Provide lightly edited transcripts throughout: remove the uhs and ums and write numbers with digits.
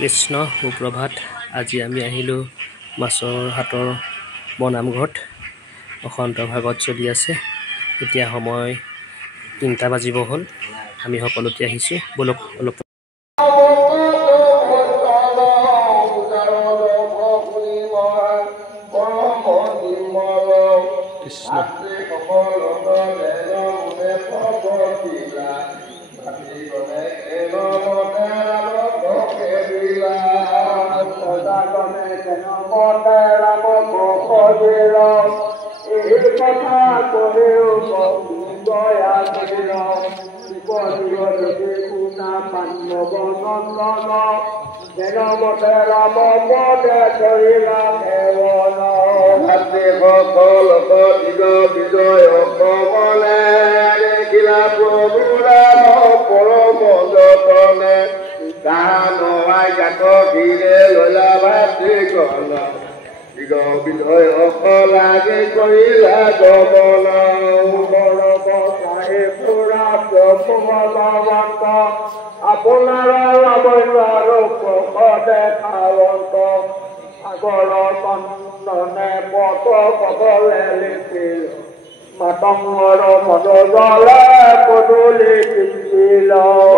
কৃষ্ণ সুপ্ৰভাত। আজি আমি আহিলোঁ মাছৰ হাটৰ বনামঘৰত। অসন্ত ভাগত চলি আছে। এতিয়া সময় 3টা বাজিব হ'ল। আমি সকলোতে আহিছোঁ। বলক অলপ কৃষ্ণ বিজয় অসমলে দেখিলা প্ৰভু ৰাম পৰম যতনে গানোৱাই জাত ঘিৰে ললা ভাতৃ গণ বিজয় অসলাগে কৰিলা গমন আপোনাৰ প্ৰসদে খাৱন্ত সাগৰ চন্দনে পত পদলে লিখিল মাতংগৰ মদজলে পদূলি কিছিল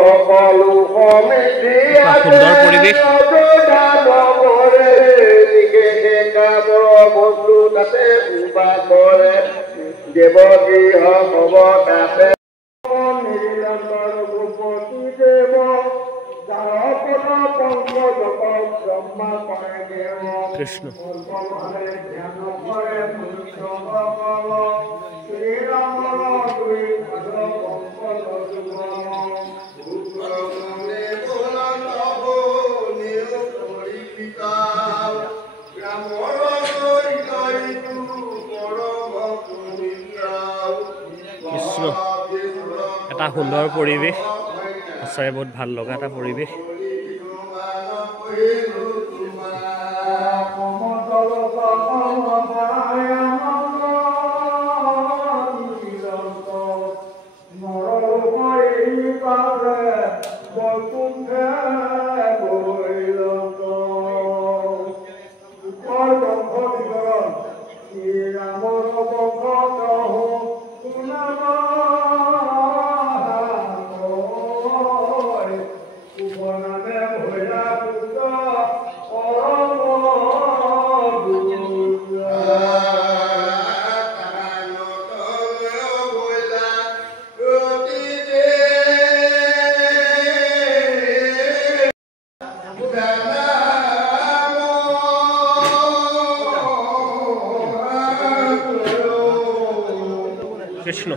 সকলো সমিতি সুন্দৰ পৰিৱেশ। বস্তু তাতে উবা কৰে দেৱগৃহ হব তাতে ভূপতি দেৱ ব্ৰহ্মা কৰে দেৱ কৃষ্ণ ধ্যান কৰে শ্ৰীৰামৰ দুই কৃষ্ণ এটা সুন্দৰ পৰিৱেশ, সঁচাই বহুত ভাল লগা এটা পৰিৱেশ। কৃষ্ণ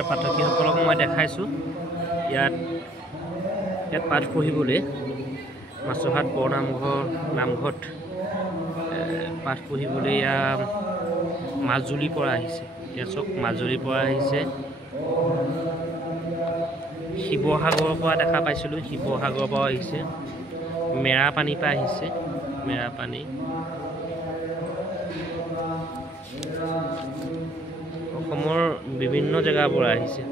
ইয়াৰ পাঠকীসকলক মই দেখাইছোঁ ইয়াত পাঠ পঢ়িবলৈ মাছৰহাট নামঘৰত পাঠ পঢ়িবলৈ ইয়াৰ মাজুলীৰ পৰা আহিছে। ইয়াত চব মাজুলীৰ পৰা আহিছে। শিৱসাগৰৰ পৰা দেখা পাইছিলোঁ, শিৱসাগৰৰ পৰা আহিছে। মেৰাপানীৰ পৰা আহিছে, মেৰাপানী। অসমৰ বিভিন্ন জেগাৰ পৰা আহিছে।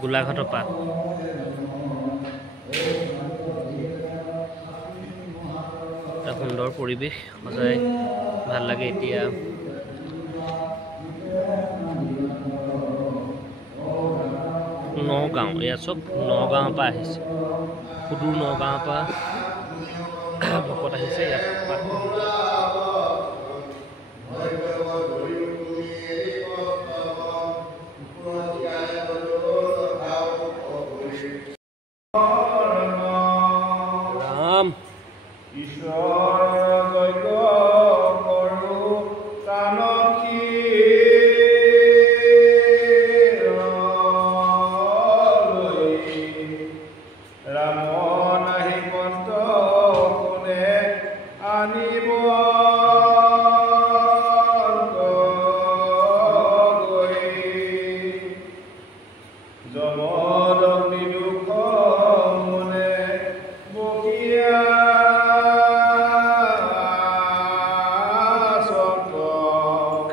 গোলাঘাটৰ পৰা এটা সুন্দৰ পৰিৱেশ, সদায় ভাল লাগে। এতিয়া নগাঁও, ইয়াত চব নগাঁৱৰ পৰা আহিছে, সুদূৰ নগাঁৱৰ পৰা ভকত আহিছে ইয়াত পাঠ পঢ়িবলৈ। ৰাম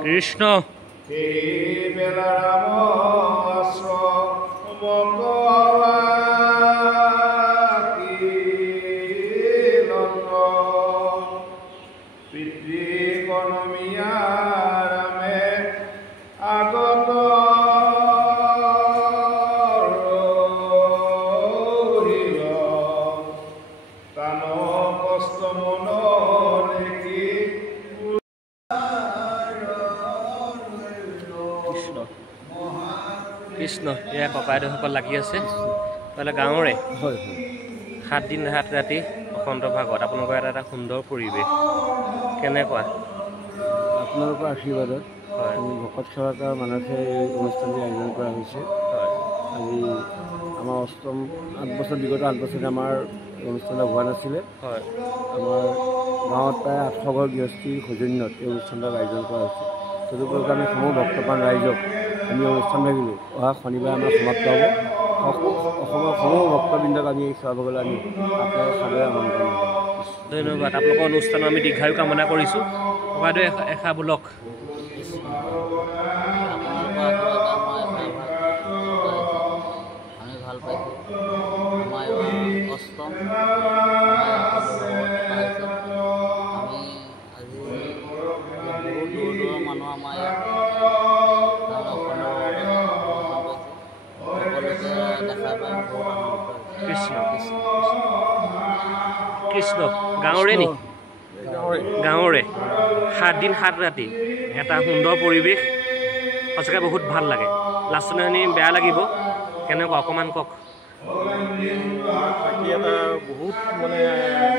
কৃষ্ণ কৃষ্ণ এয়া ককাইদেউসকল লাগি আছে তাহলে গাঁৱৰে হয় 7 দিন 7 ৰাতি অখণ্ড ভাগত আপোনালোকৰ এটা সুন্দৰ পৰিৱেশ কেনেকুৱা আপোনালোকৰ আশীৰ্বাদত আমি ভকত সেৱাকাৰ মানসে এই অনুষ্ঠানটি আয়োজন কৰা হৈছে। আজি আমাৰ অষ্টম 8 বছৰ বিগত 8 বছৰ আমাৰ অনুষ্ঠান হোৱা নাছিলে। আমাৰ গাঁৱত প্ৰায় 800 ঘৰ গৃহস্থীৰ সৌজন্যত এই অনুষ্ঠানটো আয়োজন কৰা হৈছে। তদুপৰি আমি সমূহ ভক্তপ্ৰাণ ৰাইজক আমি অনুষ্ঠান ভাগিলোঁ অহা শনিবাৰে আমাৰ সমাপ্ত হ'ব। অসমৰ সমূহ ভক্তবৃন্দক আমি এই সেৱা ভাগলৈ আমি আপোনালোকৰ সাদৰে আমন্ত্ৰণ জনাওঁ। ধন্যবাদ। আপোনালোকৰ অনুষ্ঠানত আমি দীৰ্ঘায়ু কামনা কৰিছোঁ। ককাইদেউ এষাৰ বোলক। আমি ভাল পাইছোঁ। আমাৰ অষ্টম আমি আজি বহুত দূৰ দূৰৰ মানুহ আমাৰ ইয়াত সকলোকে দেখা পাই বহুত আনন্দ। কৃষ্ণ কৃষ্ণ গাঁৱৰে নি গাঁৱৰে 7 দিন 7 ৰাতি এটা সুন্দৰ পৰিৱেশ সঁচাকৈ বহুত ভাল লাগে। লাষ্টনি বেয়া লাগিব কেনেকুৱা অকণমান কওক। থাকি এটা বহুত মানে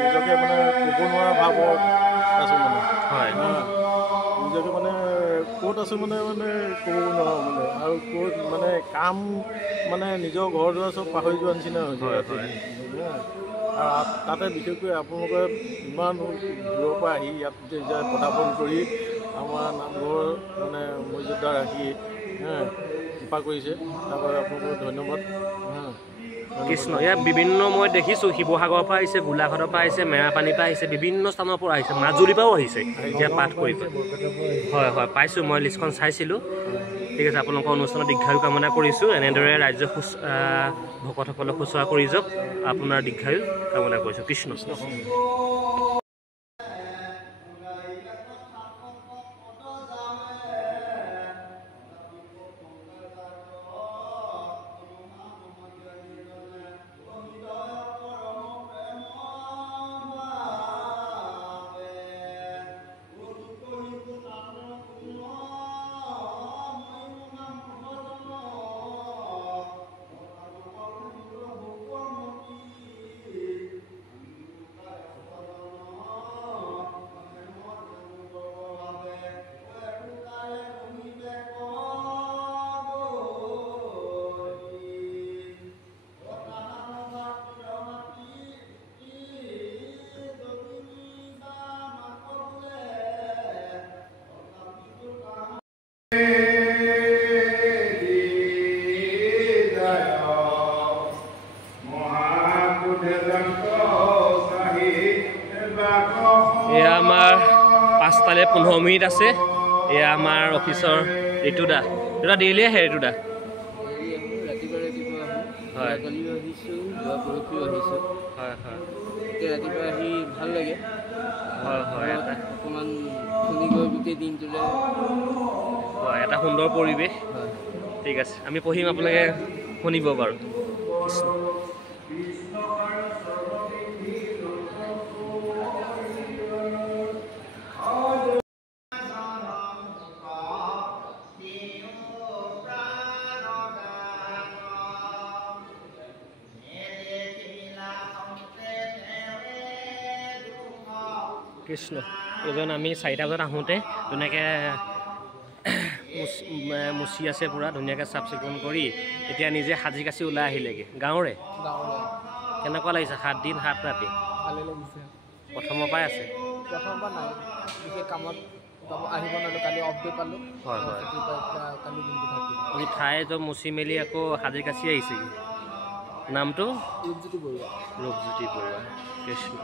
নিজকে মানে ক'ব নোৱাৰা ভাৱত আছোঁ মানে হয় নিজকে মানে ক'ত আছোঁ মানে ক'ব নোৱাৰোঁ মানে আৰু ক'ত মানে কাম মানে নিজৰ ঘৰ দুৱাৰ চব পাহৰি যোৱাৰ নিচিনা হৈছে। আৰু তাতে বিশেষকৈ আপোনালোকে ইমান দূৰৰ পৰা আহি ইয়াত পদাৰ্পণ কৰি আমাৰ নামঘৰ মানে মৰ্যাদা ৰাখি কৃপা কৰিছে তাৰ বাবে আপোনালোকক ধন্যবাদ। কৃষ্ণ ইয়াত বিভিন্ন মই দেখিছোঁ শিৱসাগৰৰ পৰা আহিছে, গোলাঘাটৰ পৰা আহিছে, মেৰাপানীৰ পৰা আহিছে, বিভিন্ন স্থানৰ পৰা আহিছে, মাজুলীৰ পৰাও আহিছে ইয়াত পাঠ কৰিব। হয় হয় পাইছোঁ, মই লিষ্টখন চাইছিলোঁ। ঠিক আছে, আপোনালোকৰ অনুষ্ঠানত দীৰ্ঘায়ু কামনা কৰিছোঁ। এনেদৰে ৰাজ্যক ভকতসকলক শুশ্ৰূষা কৰি যাওক। আপোনাৰ দীৰ্ঘায়ু কামনা কৰিছোঁ। কৃষ্ণ। 5টালৈ 15 মিনিট আছে। এয়া আমাৰ অফিচৰ ঋতুদা ডেইলি আহে ঋতুদা। ৰাতিপুৱা আহোঁ, হয় কালিও আহিছোঁ, যোৱা পৰহিও আহিছোঁ। হয় হয় এতিয়া ৰাতিপুৱা আহি ভাল লাগে। হয় হয় এটা অকণমান শুনি গৈ গোটেই দিনটোলৈ হয় এটা সুন্দৰ পৰিৱেশ। হয় ঠিক আছে, আমি পঢ়িম, আপোনালোকে শুনিব বাৰু। কৃষ্ণ। এজন আমি 4টা বজাত আহোঁতে ধুনীয়াকৈ মুচি আছে, পূৰা ধুনীয়াকৈ চাফ চিকুণ কৰি এতিয়া নিজে সাজি কাচি ওলাই আহিলেগৈ গাঁৱৰে। কেনেকুৱা লাগিছে 7 দিন 7 ৰাতি? ভালেই লাগিছে। প্ৰথমৰ পৰাই আছে? প্ৰথমৰ পৰা নাই, বিশেষ কামত আহিব নোৱাৰিলোঁ, কালি অফ ডে পালোঁ। হয় হয় কালি দিনটো থাকিলোঁ। আপুনি ঠাই য'ত মুচি মেলি আকৌ সাজি কাচি আহিছেগৈ। নামটো? ৰূপজ্যোতি বৰুৱা। ৰূপজ্যোতি বৰুৱা। কৃষ্ণ।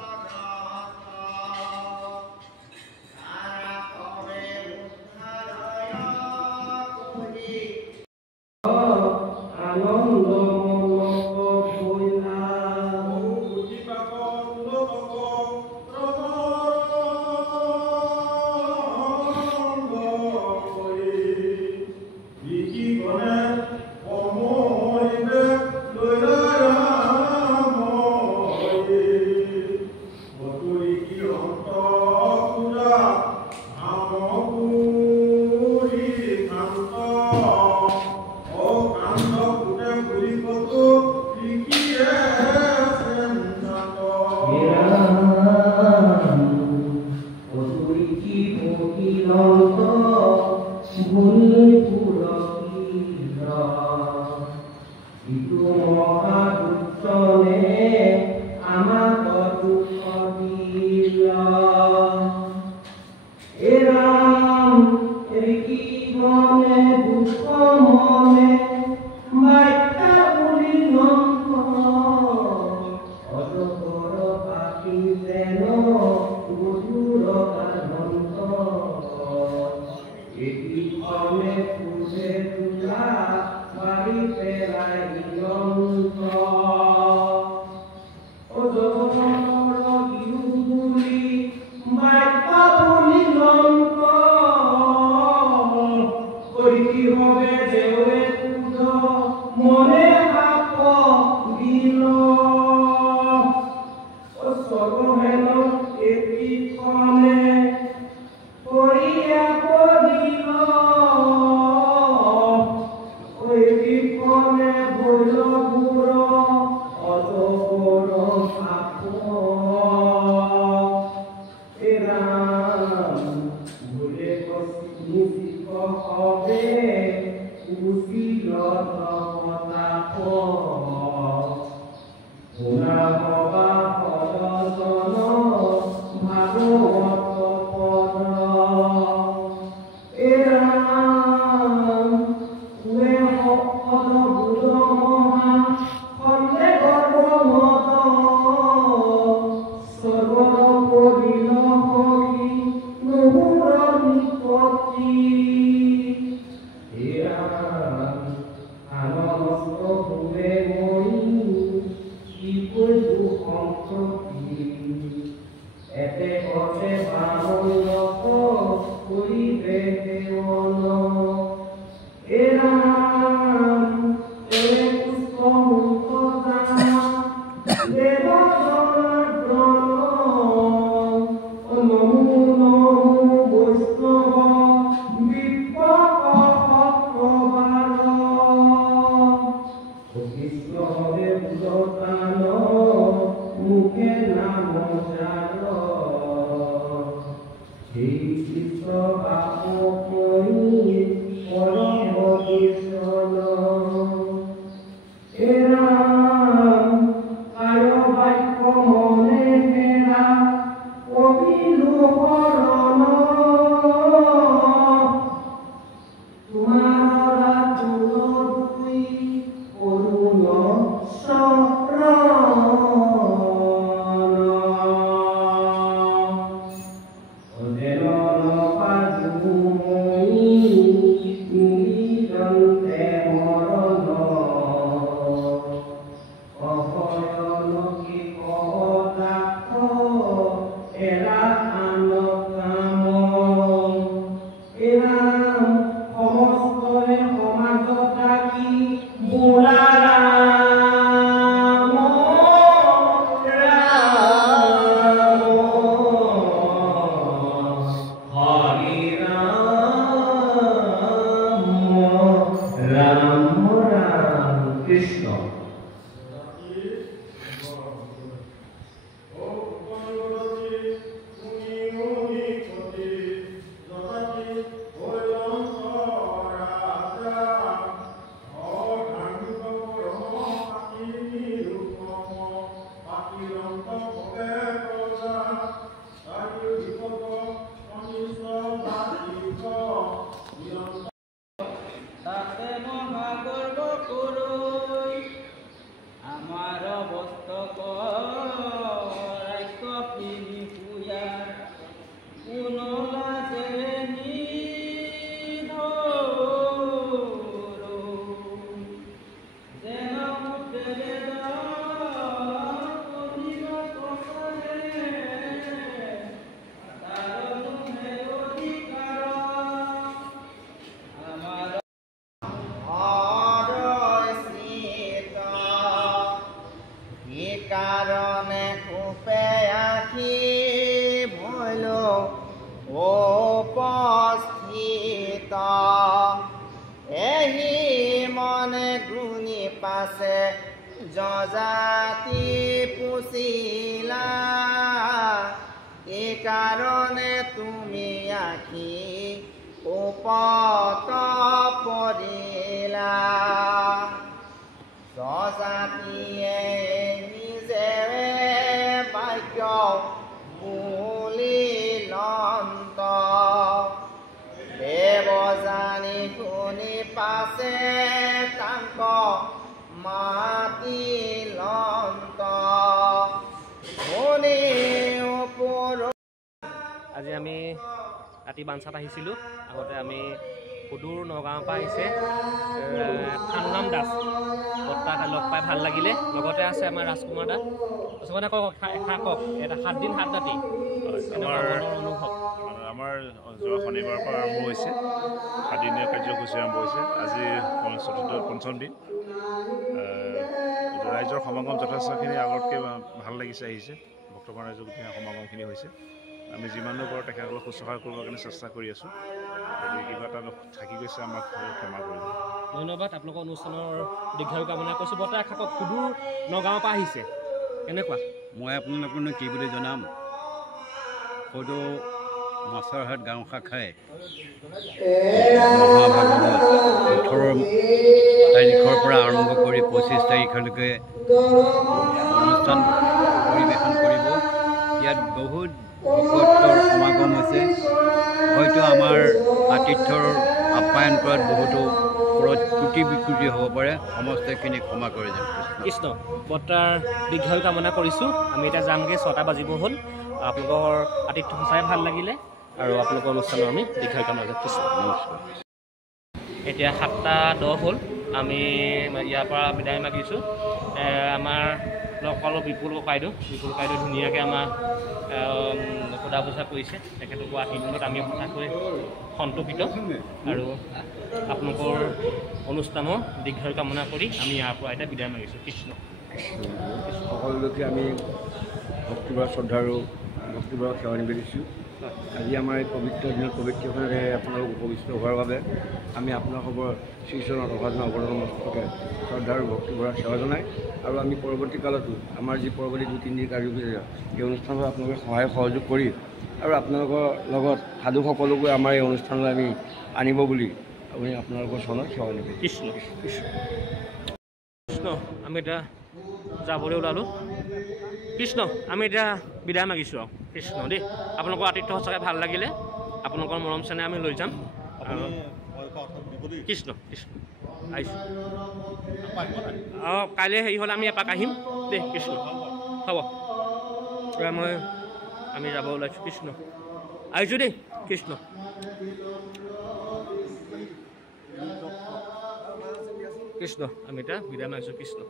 কাৰণে কোপে আখি ভৈল উপস্থিত এহি মনে গুণি পাছে যজাতি পুচিলা এই কাৰণে তুমি আখি উপত পৰিলা স্বজাতিয়ে নিজে বাক্য মূলিলন্ত দেৱজানি শুনি পাছে তাংক মাতিলন্ত শুনি ওপৰ আজি আমি ৰাতি বাঞ্চাত আহিছিলোঁ আগতে আমি সুদূৰ নগাঁৱৰ পৰা আহিছে খাননাম দাস বৰ্তাক লগ পাই ভাল লাগিলে লগতে আছে আমাৰ ৰাজকুমাৰ দা কিছুমানে কওক এষাৰ কওক এটা 7 দিন 7 ৰাতি অনুভৱ আমাৰ যোৱা শনিবাৰৰ পৰা আৰম্ভ হৈছে 7 দিনীয়া কাৰ্যসূচী আৰম্ভ হৈছে আজি পঞ্চম দিন ৰাইজৰ সমাগম যথেষ্টখিনি আগতকৈ ভাল লাগিছে আহিছে বৰ্তমান ৰাইজৰ গোটেই সমাগমখিনি হৈছে আমি যিমানো পাৰোঁ তেখেতসকলক শুশ্ৰূষা কৰিবৰ কাৰণে চেষ্টা কৰি আছোঁ যদি কিবা এটা থাকি গৈছে আমাক ক্ষমা কৰিব ধন্যবাদ আপোনালোকৰ অনুষ্ঠানৰ দীৰ্ঘায়ু কামনা কৰিছোঁ বৰ্তা এষাৰ কওক সুদূৰ নগাঁৱৰ পৰা আহিছে কেনেকুৱা মই আপোনালোকনো কি বুলি জনাম হয়তো মাছৰ হাট গাঁও শাখাই মহাভাগৱত 18 তাৰিখৰ পৰা আৰম্ভ কৰি 25 তাৰিখলৈকে অনুষ্ঠান পৰিৱেশন কৰিব ইয়াত বহুত ভকতৰ সমাগম হৈছে হয়তো আমাৰ আতিথ্যৰ আপ্যায়ন কৰাত বহুতো ত্ৰুটি বিকৃতি হ'ব পাৰে সমস্তখিনি ক্ষমা কৰি যাম কৃষ্ণ বৰ্তাৰ দীৰ্ঘায়ু কামনা কৰিছোঁ আমি এতিয়া যামগৈ 6টা বাজিব হ'ল আপোনালোকৰ আতিথ্য সঁচাই ভাল লাগিলে আৰু আপোনালোকৰ অনুষ্ঠানৰ আমি দীৰ্ঘায়ু কামনা কৰিছোঁ নমস্কাৰ এতিয়া 7:10 হ'ল আমি ইয়াৰ পৰা বিদায় মাগিছোঁ আমাৰ সকলো বিপুল কাইদেউ ধুনীয়াকৈ আমাৰ সোধা পোছা কৰিছে তেখেতলোকৰ আশীৰ্বাদত আমি সঁচাকৈ সন্তোষিত আৰু আপোনালোকৰ অনুষ্ঠানৰ দীৰ্ঘায়ু কামনা কৰি আমি ইয়াৰ পৰা এতিয়া বিদায় মাগিছোঁ কৃষ্ণ সকলোকে আমি ভক্তিভাৱ শ্ৰদ্ধা আৰু ভক্তিভাৱত সেৱা নিবেদিছোঁ আজি আমাৰ এই পবিত্ৰ দিনত পবিত্ৰখনেৰে আপোনালোক উপবিষ্ট হোৱাৰ বাবে আমি আপোনালোকৰ শ্ৰীচৰণত অসাধনা অৱদান মস্তকে শ্ৰদ্ধা আৰু ভক্তিভাৱৰ সেৱা জনাই আৰু আমি পৰৱৰ্তী কালতো আমাৰ যি পৰৱৰ্তী 2-3 দিন কাৰ্যসূচী এই অনুষ্ঠানত আপোনালোকে সহায় সহযোগ কৰি আৰু আপোনালোকৰ লগত সাধু সকলোকে আমাৰ এই অনুষ্ঠানলৈ আমি আনিব বুলি আমি আপোনালোকৰ চৰণত সেৱা নিবেদিছোঁ কৃষ্ণ কৃষ্ণ আমি এতিয়া যাবলৈ ওলালোঁ কৃষ্ণ আমি এতিয়া বিদায় মাগিছোঁ আৰু কৃষ্ণ দেই আপোনালোকৰ আতিথ্য সঁচাকৈ ভাল লাগিলে আপোনালোকৰ মৰম চেনেহ আমি লৈ যাম কৃষ্ণ কৃষ্ণ আহিছোঁ অঁ কাইলৈ হেৰি হ'লে আমি এপাক আহিম দেই কৃষ্ণ হ'ব আমি যাব ওলাইছোঁ কৃষ্ণ আহিছোঁ দেই কৃষ্ণ কৃষ্ণ আমি এতিয়া বিদায় মাগিছোঁ কৃষ্ণ